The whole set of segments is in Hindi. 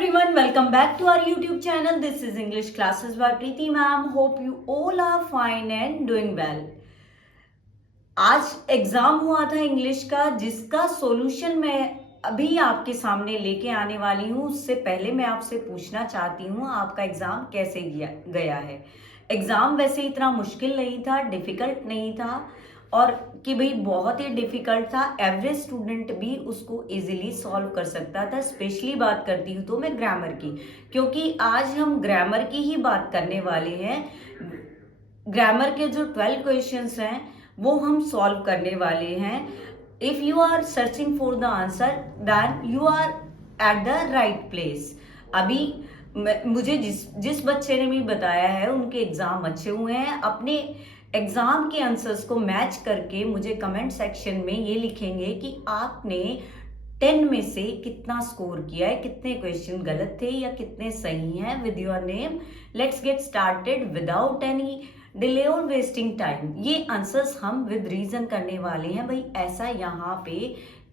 everyone, welcome back to our YouTube channel. This is English Classes by Preeti ma'am. Hope you all are fine and doing well. आज एग्जाम हुआ था इंग्लिश का, जिसका सॉल्यूशन मैं अभी आपके सामने लेके आने वाली हूँ। उससे पहले मैं आपसे पूछना चाहती हूँ आपका एग्जाम कैसे गया है। एग्जाम वैसे इतना मुश्किल नहीं था, डिफिकल्ट नहीं था, और कि भाई बहुत ही डिफिकल्ट था। एवरेज स्टूडेंट भी उसको इजीली सॉल्व कर सकता था। स्पेशली बात करती हूँ तो मैं ग्रामर की, क्योंकि आज हम ग्रामर की ही बात करने वाले हैं। ग्रामर के जो 12 क्वेश्चंस हैं वो हम सॉल्व करने वाले हैं। If you are searching for the answer then you are at the right place. अभी मुझे जिस बच्चे ने भी बताया है उनके एग्जाम अच्छे हुए हैं। अपने एग्जाम के आंसर्स को मैच करके मुझे कमेंट सेक्शन में ये लिखेंगे कि आपने 10 में से कितना स्कोर किया है, कितने क्वेश्चन गलत थे या कितने सही हैं, with your name. Let's get started without any delay और वेस्टिंग टाइम। ये आंसर्स हम विद रीजन करने वाले हैं, भाई ऐसा यहाँ पे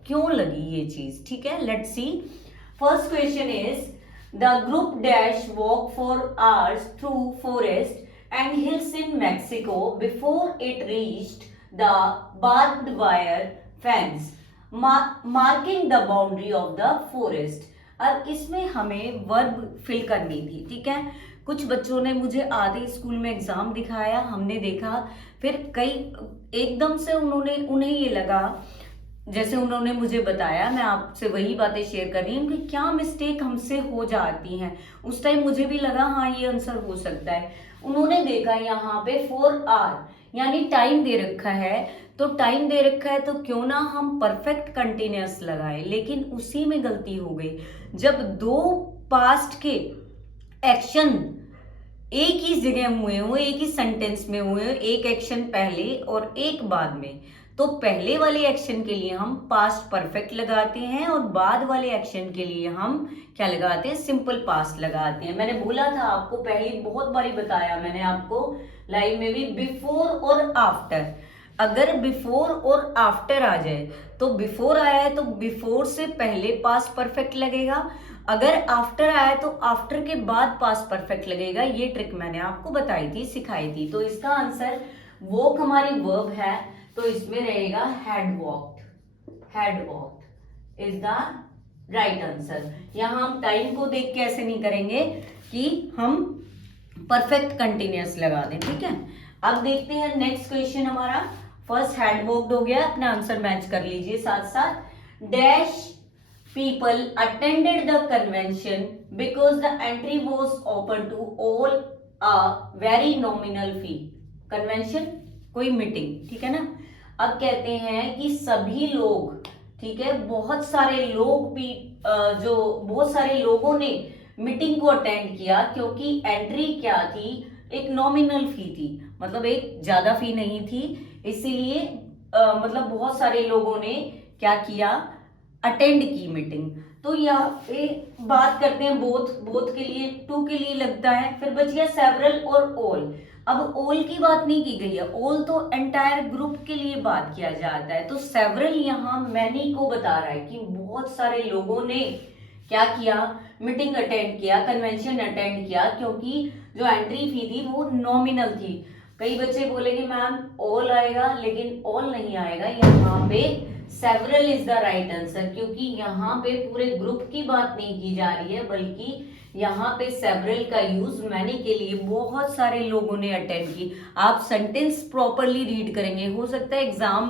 क्यों लगी ये चीज। ठीक है, let's see. First question is the group dash walk for hours through forest and hills in Mexico before it reached the barbed wire fence marking the boundary of the forest। अब इसमें हमें वर्ब फिल करनी थी। ठीक है, कुछ बच्चों ने मुझे आधे स्कूल में एग्जाम दिखाया, हमने देखा, फिर कई एकदम से उन्हें ये लगा, जैसे उन्होंने मुझे बताया, मैं आपसे वही बातें शेयर कर रही हूँ कि क्या मिस्टेक हमसे हो जाती हैं। उस टाइम मुझे भी लगा हाँ ये आंसर हो सकता है। उन्होंने देखा यहाँ पे 4 आवर यानी टाइम दे रखा है, तो टाइम दे रखा है तो क्यों ना हम परफेक्ट कंटिन्यूअस लगाए, लेकिन उसी में गलती हो गई। जब दो पास्ट के एक्शन एक ही जगह हुए हो, एक ही सेंटेंस में हुए हो, एक एक्शन पहले और एक बाद में, तो पहले वाले एक्शन के लिए हम पास्ट परफेक्ट लगाते हैं और बाद वाले एक्शन के लिए हम क्या लगाते हैं, सिंपल पास्ट लगाते हैं। मैंने बोला था आपको, पहले बहुत बारी बताया मैंने आपको लाइव में भी, बिफोर और आफ्टर। अगर बिफोर और आफ्टर आ जाए तो बिफोर आया है तो बिफोर से पहले पास्ट परफेक्ट लगेगा, अगर आफ्टर आया तो आफ्टर के बाद पास्ट परफेक्ट लगेगा। ये ट्रिक मैंने आपको बताई थी, सिखाई थी। तो इसका आंसर वॉक हमारी वर्ब है, तो इसमें रहेगा had walked. Had walked is the right answer. यहां हम टाइम को देख के ऐसे नहीं करेंगे कि हम परफेक्ट कंटिन्यूअस लगा दें। ठीक है, अब देखते हैं नेक्स्ट क्वेश्चन हमारा। फर्स्ट हैड वॉक्ड हो गया, अपना आंसर मैच कर लीजिए साथ साथ। Dash people attended the convention because the entry was open to all a very nominal fee। Convention कोई मीटिंग, ठीक है ना। अब कहते हैं कि सभी लोग, ठीक है, बहुत सारे लोग भी जो बहुत सारे लोगों ने मीटिंग को अटेंड किया, क्योंकि एंट्री क्या थी, एक नॉमिनल फी थी, मतलब एक ज्यादा फी नहीं थी, इसीलिए मतलब बहुत सारे लोगों ने क्या किया, अटेंड की मीटिंग। तो यहाँ पे बात करते हैं बोथ के लिए, टू के लिए लगता है, फिर बच गया सेवरल और ऑल। अब ऑल की बात नहीं की गई है, ऑल तो एंटायर ग्रुप के लिए बात किया जाता है, तो सेवरल यहाँ मैनी को बता रहा है कि बहुत सारे लोगों ने क्या किया, मीटिंग अटेंड किया, कन्वेंशन अटेंड किया, क्योंकि जो एंट्री फी थी वो नॉमिनल थी। कई बच्चे बोलेंगे मैम ऑल आएगा, लेकिन ऑल नहीं आएगा, यहाँ पे several is the right answer, क्योंकि यहाँ पे पूरे ग्रुप की बात नहीं की जा रही है, बल्कि यहाँ पे सेवरल का यूज मैनी के लिए बहुत सारे लोगों ने अटेंड की। आप सेंटेंस प्रॉपरली रीड करेंगे, हो सकता है एग्जाम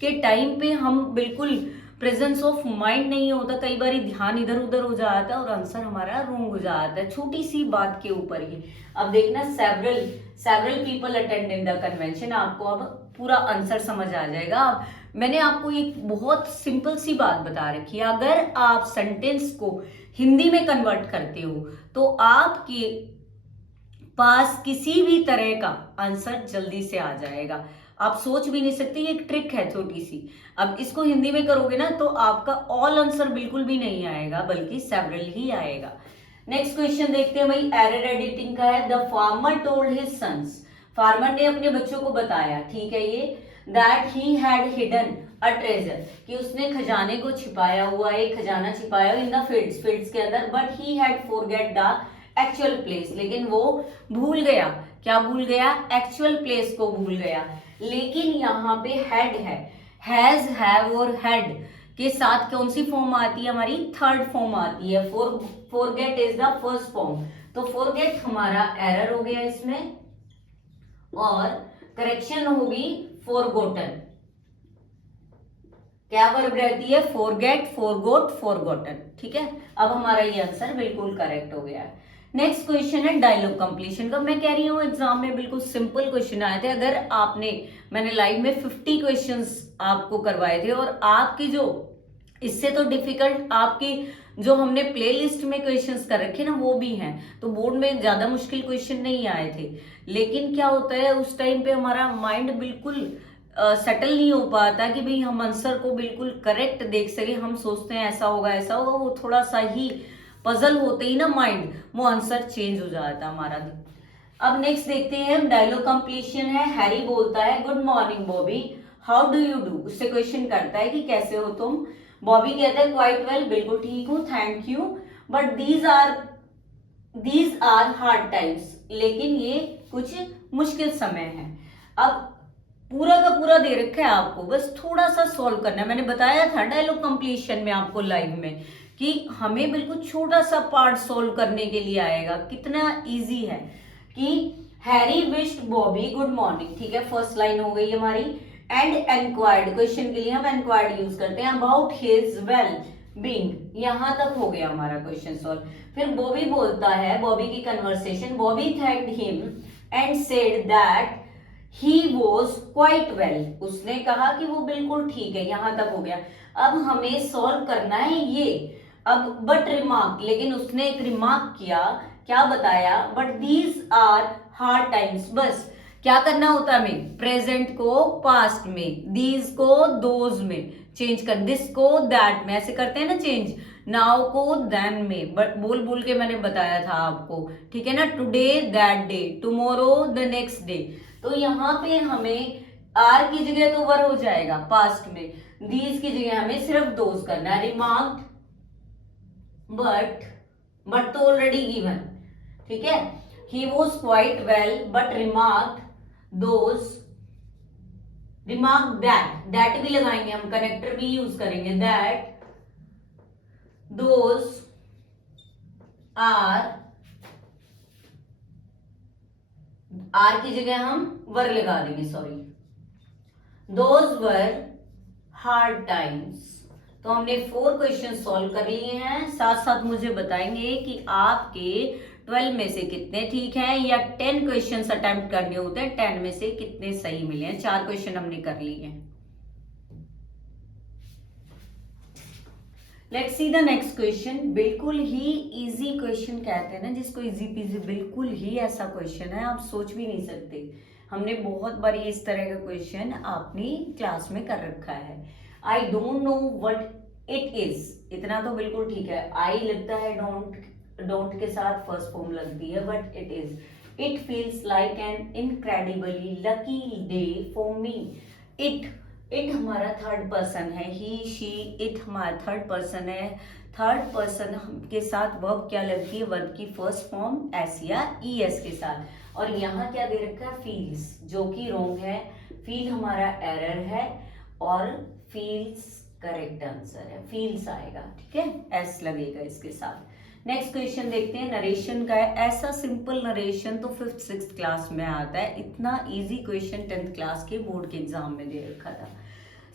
के टाइम पे हम बिल्कुल प्रेजेंस ऑफ माइंड नहीं होता, कई बार ध्यान इधर उधर हो जाता है और आंसर हमारा रॉन्ग हो जाता है, छोटी सी बात के ऊपर ही। अब देखना, several people attend in the convention, आपको अब पूरा आंसर समझ आ जाएगा। अब मैंने आपको एक बहुत सिंपल सी बात बता रखी है, अगर आप सेंटेंस को हिंदी में कन्वर्ट करते हो तो आपके पास किसी भी तरह का आंसर जल्दी से आ जाएगा। आप सोच भी नहीं सकते, ये एक ट्रिक है छोटी सी। अब इसको हिंदी में करोगे ना तो आपका ऑल आंसर बिल्कुल भी नहीं आएगा, बल्कि सेवरल ही आएगा। नेक्स्ट क्वेश्चन देखते हैं भाई, एरर एडिटिंग का है। The farmer told his sons, farmer ने अपने बच्चों को बताया, ठीक है, ये that he had hidden a treasure, कि उसने खजाने को छिपाया हुआ है, खजाना छिपाया इन द फील्ड्स, फील्ड्स के अंदर, but he had forget the actual place, लेकिन वो भूल गया, क्या भूल गया, एक्चुअल प्लेस को भूल गया। लेकिन यहाँ पे हैड है, हैज, हैव और हैड के साथ कौन सी फॉर्म आती है हमारी, थर्ड फॉर्म आती है, forget is the first form, तो फॉरगेट हमारा एरर हो गया इसमें, और करेक्शन होगी फॉरगॉटन, क्या वर्ब रहती है, फॉरगेट, फॉरगॉट, फॉरगॉटन, ठीक है। अब हमारा ये आंसर बिल्कुल करेक्ट हो गया है। नेक्स्ट क्वेश्चन है डायलॉग कंप्लीशन का। मैं कह रही हूँ एग्जाम में बिल्कुल सिंपल क्वेश्चन आए थे, अगर आपने, मैंने लाइव में 50 क्वेश्चंस आपको करवाए थे, और आपकी जो इससे तो डिफिकल्ट आपकी जो हमने प्लेलिस्ट में क्वेश्चंस कर रखे ना वो भी हैं, तो बोर्ड में ज्यादा मुश्किल क्वेश्चन नहीं आए थे। लेकिन क्या होता है उस टाइम पे हमारा माइंड बिल्कुल सेटल नहीं हो पाता कि भाई हम आंसर को बिल्कुल करेक्ट देख सके, हम सोचते हैं ऐसा होगा ऐसा होगा, वो थोड़ा सा ही पजल होते ही ना माइंड, वो आंसर चेंज हो जाता है हमारा। अब नेक्स्ट देखते हैं, डायलॉग कंप्लीशन है। हैरी बोलता है good morning Bobby, how do you do, उससे क्वेश्चन करता है कि कैसे हो तुम। बॉबी कहता है क्वाइट वेल, बिल्कुल ठीक हूँ, thank you, but these are hard times, लेकिन ये कुछ मुश्किल समय है। अब पूरा का पूरा दे रखा है आपको, बस थोड़ा सा सॉल्व करना है। मैंने बताया था डायलॉग कंप्लीशन में आपको लाइव में कि हमें बिल्कुल छोटा सा पार्ट सॉल्व करने के लिए आएगा, कितना इजी है कि Harry wished Bobby good morning, ठीक है, फर्स्ट लाइन हो गई हमारी। एंड एनक्वायर्ड, क्वेश्चन के लिए हम एनक्वायर्ड यूज करते हैं, अबाउट हिज वेल बीइंग, यहां तक हो गया हमारा क्वेश्चन सॉल्व। फिर बॉबी बोलता है, बॉबी की conversation, Bobby thanked him and said that he was quite well, उसने कहा कि वो बिल्कुल ठीक है, यहां तक हो गया। अब हमें सॉल्व करना है ये, अब बट रिमार्क, लेकिन उसने एक रिमार्क किया, क्या बताया, but these are hard times, बस क्या करना होता है हमें, प्रेजेंट को पास्ट में, दीज को दोज में चेंज कर, दिस को दैट में, ऐसे करते हैं ना चेंज, नाउ को देन में, बट बोल बोल के मैंने बताया था आपको, ठीक है ना, today that day, tomorrow the next day. तो यहाँ पे हमें आर की जगह तो वर हो जाएगा पास्ट में, दीज की जगह हमें सिर्फ दोज करना है, रिमार्क्ड बट तो ऑलरेडी गिवन, ठीक है, he was quite well but remarked those, remark that भी लगाएंगे हम, कनेक्टर भी यूज करेंगे, दैट दोज आर की जगह हम वर लगा देंगे, sorry, those were hard times. तो हमने 4 क्वेश्चन सॉल्व कर लिए हैं, साथ साथ मुझे बताएंगे कि आपके 12 में से कितने ठीक हैं, या 10 क्वेश्चन अटेम्प्ट करने होते हैं, 10 में से कितने सही मिले हैं। 4 क्वेश्चन हमने कर लिए हैं। Let's see the next question. बिल्कुल ही इजी क्वेश्चन कहते हैं ना जिसको, इजी पीजी, बिल्कुल ही ऐसा क्वेश्चन है आप सोच भी नहीं सकते। हमने बहुत बार इस तरह का क्वेश्चन अपनी क्लास में कर रखा है। I don't know what it is, इतना तो बिल्कुल ठीक है, आई लगता है डोंट के साथ फर्स्ट फॉर्म लगती है, but it is, it feels like an incredibly lucky day for me. It हमारा थर्ड पर्सन है, ही शी इट हमारा थर्ड पर्सन है। थर्ड पर्सन के साथ वर्ब क्या लगती है, वर्ब की फर्स्ट फॉर्म एस या ई एस के साथ, और यहाँ क्या दे रखा है, फील्स, जो कि रॉन्ग है, फील हमारा एरर है, और फील्स करेक्ट आंसर है, फील्स आएगा, ठीक है, एस लगेगा इसके साथ। नेक्स्ट क्वेश्चन देखते हैं, नरेशन का है। ऐसा सिंपल नरेशन तो 5th 6th क्लास में आता है, इतना इजी क्वेश्चन 10th क्लास के बोर्ड के एग्जाम में दे रखा था।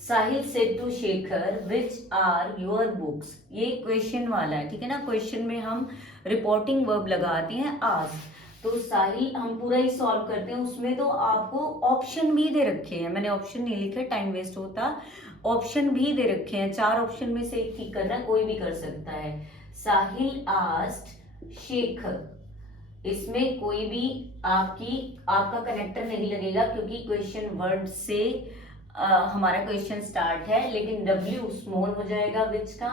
Sahil said to Shekhar which are your books, ये क्वेश्चन वाला है, ठीक है ना, क्वेश्चन में हम रिपोर्टिंग वर्ब लगाते हैं आज, तो साहिल हम पूरा ही सॉल्व करते हैं, उसमें तो आपको ऑप्शन भी दे रखे हैं, मैंने ऑप्शन नहीं लिखे, टाइम वेस्ट होता, ऑप्शन भी दे रखे हैं, 4 ऑप्शन में से एक ठीक करना, कोई भी कर सकता है। साहिल आस्क्ड शेखर, इसमें कोई भी आपका कनेक्टर नहीं लगेगा, क्योंकि क्वेश्चन वर्ड से हमारा क्वेश्चन स्टार्ट है, लेकिन W स्मॉल हो जाएगा विच का।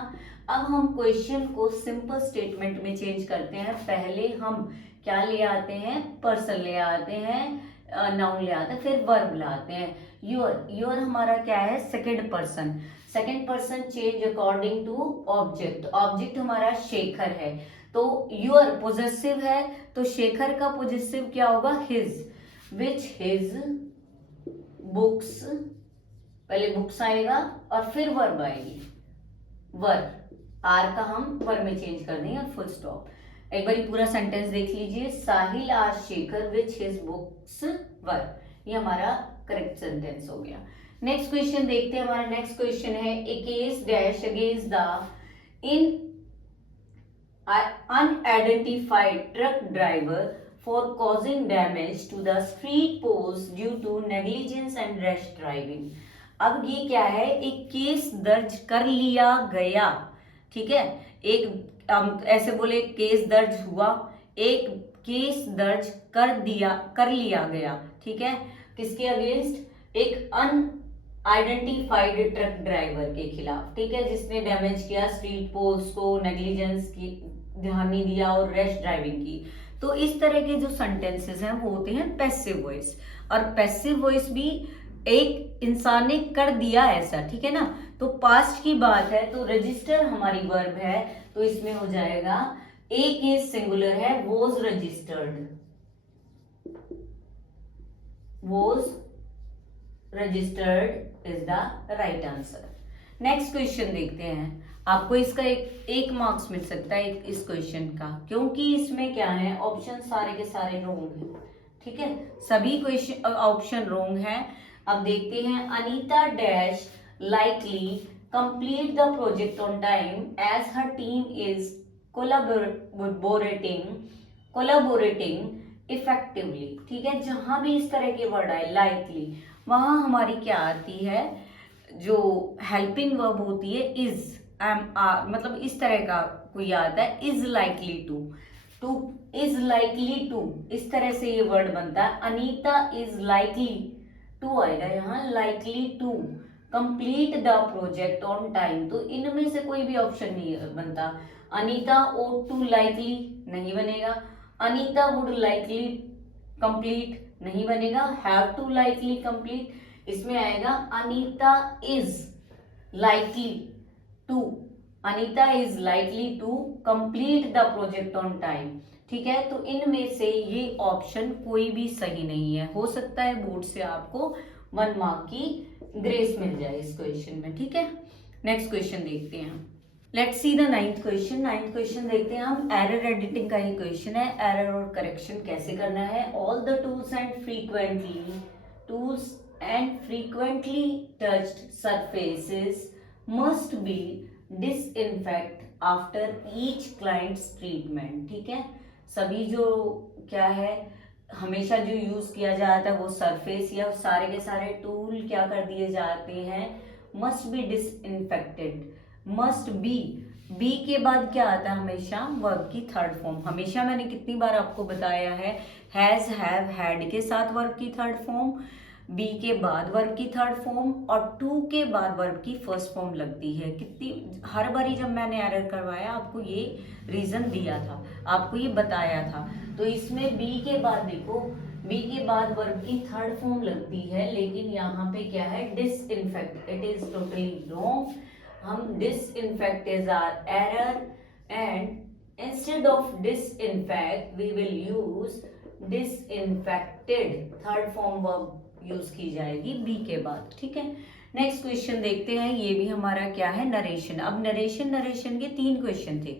अब हम क्वेश्चन को सिंपल स्टेटमेंट में चेंज करते हैं, पहले हम क्या ले आते हैं, पर्सन ले आते हैं, नाउन ले आते हैं, फिर वर्ब लाते हैं। योर हमारा क्या है, second person. Second person change according to object. Object हमारा शेखर है, तो योर पोजेसिव है, तो शेखर का पोजेसिव क्या होगा, हिज। विच हिज बुक्स, पहले बुक्स आएगा और फिर वर्ब आएगी, वर। आर का हम वर में चेंज कर देंगे, फुल स्टॉप। एक बार पूरा सेंटेंस देख लीजिए, साहिल आज शेखर विच हिज बुक्स वर। ये हमारा करेक्ट सेंटेंस हो गया। नेक्स्ट क्वेश्चन देखते हैं। हमारा नेक्स्ट क्वेश्चन है, a case dash against the in unidentified truck driver for causing damage to the street post due to negligence and rash driving। अब ये क्या है, एक केस दर्ज कर लिया गया, ठीक है। एक ऐसे बोले केस दर्ज हुआ, एक केस दर्ज कर लिया गया, ठीक है। किसके अगेंस्ट, एक अनआइडेंटिफाइड ट्रक ड्राइवर के खिलाफ, ठीक है, जिसने डैमेज किया स्ट्रीट पोस्ट को, नेग्लिजेंस की ध्यान नहीं दिया और रैश ड्राइविंग की। तो इस तरह के जो सेंटेंसेस हैं वो होते हैं पैसिव वॉइस। और पैसिव वॉइस भी एक इंसान ने कर दिया ऐसा, ठीक है ना। तो पास्ट की बात है, तो रजिस्टर हमारी वर्ब है, तो इसमें हो जाएगा ए केस सिंगुलर है, was registered, was registered is the right answer. Next question देखते हैं। आपको इसका एक मार्क्स मिल सकता है इस क्वेश्चन का, क्योंकि इसमें क्या है, ऑप्शन सारे के सारे रॉन्ग हैं, ठीक है। सभी क्वेश्चन ऑप्शन रॉन्ग है। अब देखते हैं, Anita dash likely complete the project on time as her team is collaborating effectively, ठीक है। जहां भी इस तरह के वर्ड आए लाइकली, वहां हमारी क्या आती है, जो हेल्पिंग वर्ब होती है इज, मतलब इस तरह का कोई आता है, is likely to is likely to, इस तरह से ये वर्ड बनता है। अनीता इज लाइकली टू आएगा यहाँ, likely to complete the project on time, तो इनमें से कोई भी ऑप्शन नहीं बनता। अनीता ओट टू लाइकली नहीं बनेगा, अनीता वुड लाइकली कंप्लीट नहीं बनेगा, हैव टू लाइकली कंप्लीट, इसमें आएगा Anita is likely to, Anita is likely to complete the project on time, ठीक है। तो इनमें से ये ऑप्शन कोई भी सही नहीं है। हो सकता है बोर्ड से आपको 1 मार्क की ग्रेस मिल जाए इस क्वेश्चन में, ठीक है। नेक्स्ट क्वेश्चन देखते हैं। Let's see the 9th question. 9th question देखते हैं हम। एरर एडिटिंग का ही क्वेश्चन है। एरर और करेक्शन कैसे करना है। All the tools and frequently touched surfaces must be disinfect after each client's treatment, ठीक है। सभी जो क्या है, हमेशा जो यूज किया जाता है वो सरफेस या सारे के सारे टूल क्या कर दिए जाते हैं, must be disinfected. Must be के बाद क्या आता है, हमेशा वर्ब की थर्ड फॉर्म। हमेशा मैंने कितनी बार आपको बताया है, हैज, हैव, हैड के साथ वर्ब की थर्ड फॉर्म, बी के बाद वर्ब की थर्ड फॉर्म और टू के बाद वर्ब की फर्स्ट फॉर्म लगती है। कितनी हर बारी जब मैंने एरर करवाया आपको ये रीजन दिया था, आपको ये बताया था। तो इसमें बी के बाद देखो, बी के बाद वर्ब की थर्ड फॉर्म लगती है, लेकिन यहाँ पे क्या है, disinfect. It is totally wrong. हम disinfect is our error and instead of disinfect we will use disinfected. Third form verb use की जाएगी बी के बाद, ठीक है। नेक्स्ट क्वेश्चन देखते हैं। ये भी हमारा क्या है, नरेशन। अब नरेशन के 3 क्वेश्चन थे,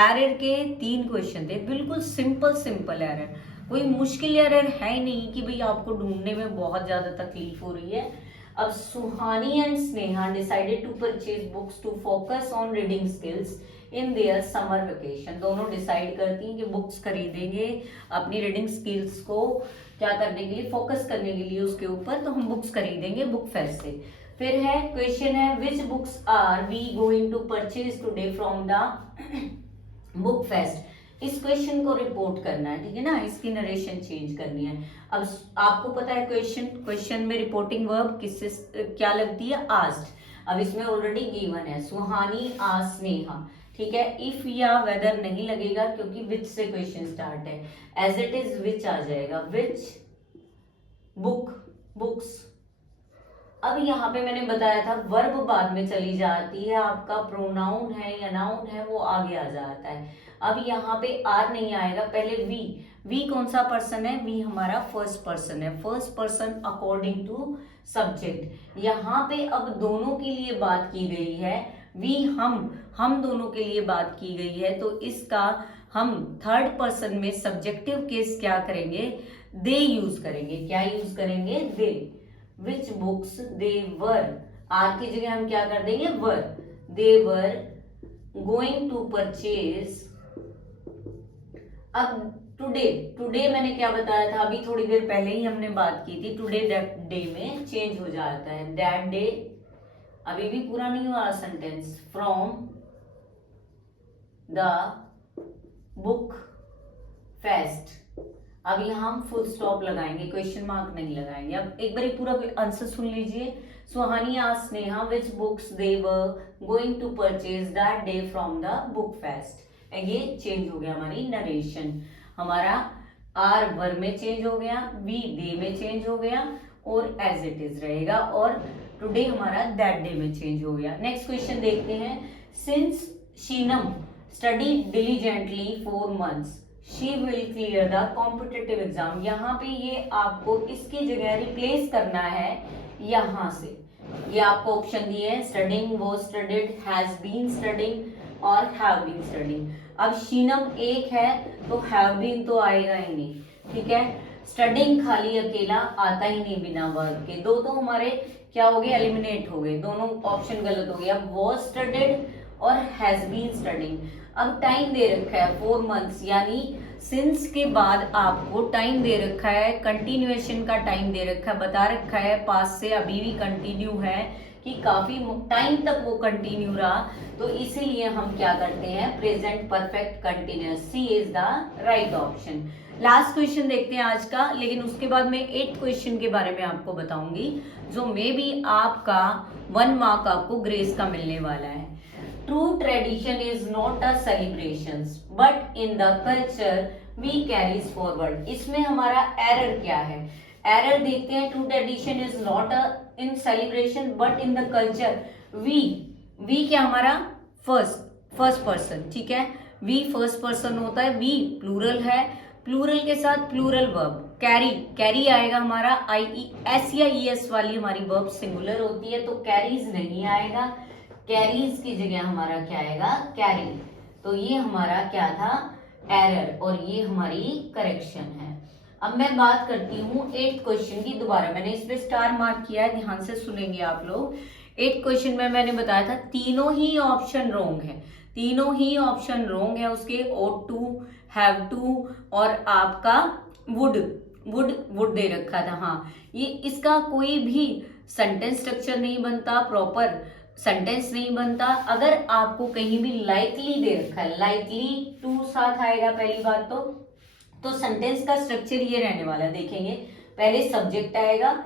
एरर के 3 क्वेश्चन थे। बिल्कुल सिंपल एरर, कोई मुश्किल एरर है ही नहीं कि भाई आपको ढूंढने में बहुत ज्यादा तकलीफ हो रही है। अब Suhani and Sneha decided to purchase books to focus on reading skills in their summer vacation. दोनों डिसाइड करती हैं कि बुक्स खरीदेंगे अपनी रीडिंग स्किल्स को क्या करने के लिए, फोकस करने के लिए उसके ऊपर, तो हम बुक्स खरीदेंगे बुक फेस्ट से। फिर है क्वेश्चन है, which books are we going to purchase today from the book fest. इस क्वेश्चन को रिपोर्ट करना है, ठीक है ना, इसकी नरेशन चेंज करनी है। अब आपको पता है क्वेश्चन में रिपोर्टिंग वर्ब किससे क्या लगती है, आस्क्ड। अब इसमें ऑलरेडी गिवन है, सुहानी आस्क्ड स्नेहा, ठीक है। इफ या वेदर नहीं लगेगा क्योंकि विच से क्वेश्चन स्टार्ट है, एज इट इज विच आ जाएगा, विच बुक्स अब यहाँ पे मैंने बताया था वर्ब बाद में चली जाती है, आपका प्रोनाउन है या नाउन है वो आगे आ जाता है। अब यहाँ पे आर नहीं आएगा, पहले वी। वी कौन सा पर्सन है? वी हमारा फर्स्ट पर्सन है, first person according to subject. यहाँ पे अब दोनों के लिए बात की गई है, वी हम दोनों के लिए बात की गई है, तो इसका हम थर्ड पर्सन में सब्जेक्टिव केस क्या करेंगे? दे यूज करेंगे। क्या यूज करेंगे? दे। विच बुक्स दे वर, आर की जगह हम क्या कर देंगे? वर। दे वर गोइंग टू परचेज। अब टुडे मैंने क्या बताया था? अभी थोड़ी देर पहले ही हमने बात की थी, टुडे दैट डे में चेंज हो जाता है, दैट डे। अभी भी पूरा नहीं हुआ sentence. From the book fest. अब यहाँ हम फुल स्टॉप लगाएंगे, क्वेश्चन मार्क नहीं लगाएंगे। अब एक बार पूरा आंसर सुन लीजिए। Suhani asked Sneha which books they were going to purchase that day from the book fest. ये चेंज हो गया हमारी नरेशन। हमारा आर वर में चेंज हो गया, वी डे में चेंज हो गया और एज इट इज रहेगा, और टुडे हमारा दैट डे में चेंज हो गया। नेक्स्ट क्वेश्चन देखते हैं। Since Sheenam study diligently 4 months she will clear the competitive exam. यहाँ पे ये आपको इसकी जगह रिप्लेस करना है यहाँ से। ये आपको ऑप्शन दिए हैं, studying, was studied, has been studying और हैव बीन स्टडिंग। अब शीनम एक है तो हैव बीन तो आएगा ही नहीं, ठीक है। स्टडिंग खाली अकेला आता ही नहीं बिना वर्ब के। दो तो हमारे क्या हो गए? एलिमिनेट हो गए, दोनों ऑप्शन गलत हो गया। वॉज स्टडीड और हैज बीन स्टडिंग। अब टाइम दे रखा है 4 months, यानी सिंस के बाद आपको टाइम दे रखा है, कंटिन्यूएशन का टाइम दे रखा है, बता रखा है पास से अभी भी कंटिन्यू है कि काफी टाइम तक वो कंटिन्यू रहा, तो इसीलिए हम क्या करते हैं? Present perfect continuous. C is the right option. Last question देखते हैं आज का, लेकिन उसके बाद मैं 8th क्वेश्चन के बारे में आपको बताऊंगी, जो मे बी आपका 1 mark आपको ग्रेस का मिलने वाला है। True tradition is not a celebration, but in the culture we carries forward। इसमें हमारा एरर क्या है? एरर देखते हैं। True tradition is not a in celebration, but in the culture we क्या हमारा फर्स्ट पर्सन, ठीक है। we फर्स्ट पर्सन होता है, we प्लूरल है, प्लूरल के साथ प्लूरल वर्ब। कैरी आएगा हमारा, एस या ES वाली हमारी वर्ब सिंगुलर होती है, तो कैरीज नहीं आएगा। कैरीज की जगह हमारा क्या आएगा? कैरी। तो ये हमारा क्या था? एरर, और ये हमारी करेक्शन है। अब मैं बात करती हूँ 8th क्वेश्चन की। दोबारा मैंने इस पे स्टार मार्क किया है, ध्यान से सुनेंगे आप लोग। 8th क्वेश्चन में मैंने बताया था तीनों ही ऑप्शन रॉन्ग है, तीनों ही ऑप्शन रॉन्ग है उसके। ought to, have to और आपका वुड दे रखा था। हाँ, ये इसका कोई भी सेंटेंस स्ट्रक्चर नहीं बनता, प्रॉपर सेंटेंस नहीं बनता अगर आपको कहीं भी लाइकली दे रखा है, लाइकली टू साथ आएगा पहली बात तो सेंटेंस का स्ट्रक्चर ये रहने वाला है। देखेंगे, पहले सब्जेक्ट आएगा,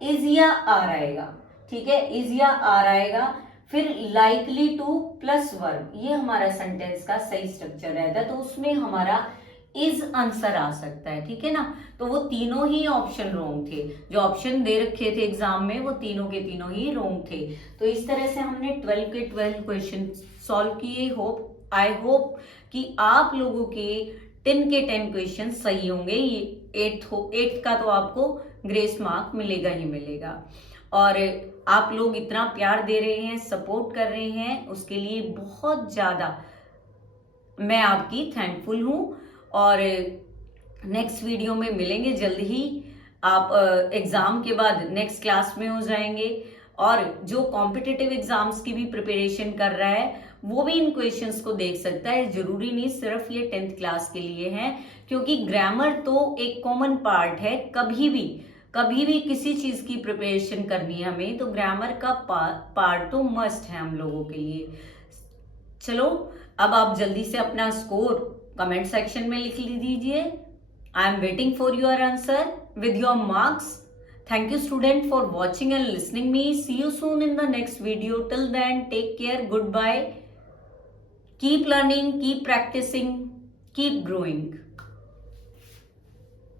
इज या आर आएगा, ठीक है, इज या आर आएगा, फिर लाइकली टू प्लस वर्ब, ये हमारा सेंटेंस का सही स्ट्रक्चर रहता है। तो उसमें हमारा इज आंसर आ सकता है, ठीक है ना। तो वो तीनों ही ऑप्शन रॉन्ग थे, जो ऑप्शन दे रखे थे एग्जाम में वो तीनों के तीनों ही रॉन्ग थे। तो इस तरह से हमने 12 के 12 क्वेश्चन सॉल्व किए। आई होप कि आप लोगों के 10 के 10 क्वेश्चन सही होंगे। ये 8th का तो आपको ग्रेस मार्क मिलेगा ही मिलेगा। और आप लोग इतना प्यार दे रहे हैं, सपोर्ट कर रहे हैं, उसके लिए बहुत ज़्यादा मैं आपकी थैंकफुल हूँ। और नेक्स्ट वीडियो में मिलेंगे जल्द ही। आप एग्ज़ाम के बाद नेक्स्ट क्लास में हो जाएंगे, और जो कॉम्पिटिटिव एग्जाम्स की भी प्रिपरेशन कर रहा है वो भी इन क्वेश्चंस को देख सकता है। जरूरी नहीं सिर्फ ये 10th क्लास के लिए है, क्योंकि ग्रामर तो एक कॉमन पार्ट है। कभी भी किसी चीज की प्रिपरेशन करनी है हमें, तो ग्रामर का पार्ट तो मस्ट है हम लोगों के लिए। चलो, अब आप जल्दी से अपना स्कोर कमेंट सेक्शन में लिख दीजिए। I am waiting for your answer with your marks. Thank you student for watching and listening me. See you soon in the next video. Till then, take care. Goodbye. Keep learning, keep practicing, keep growing.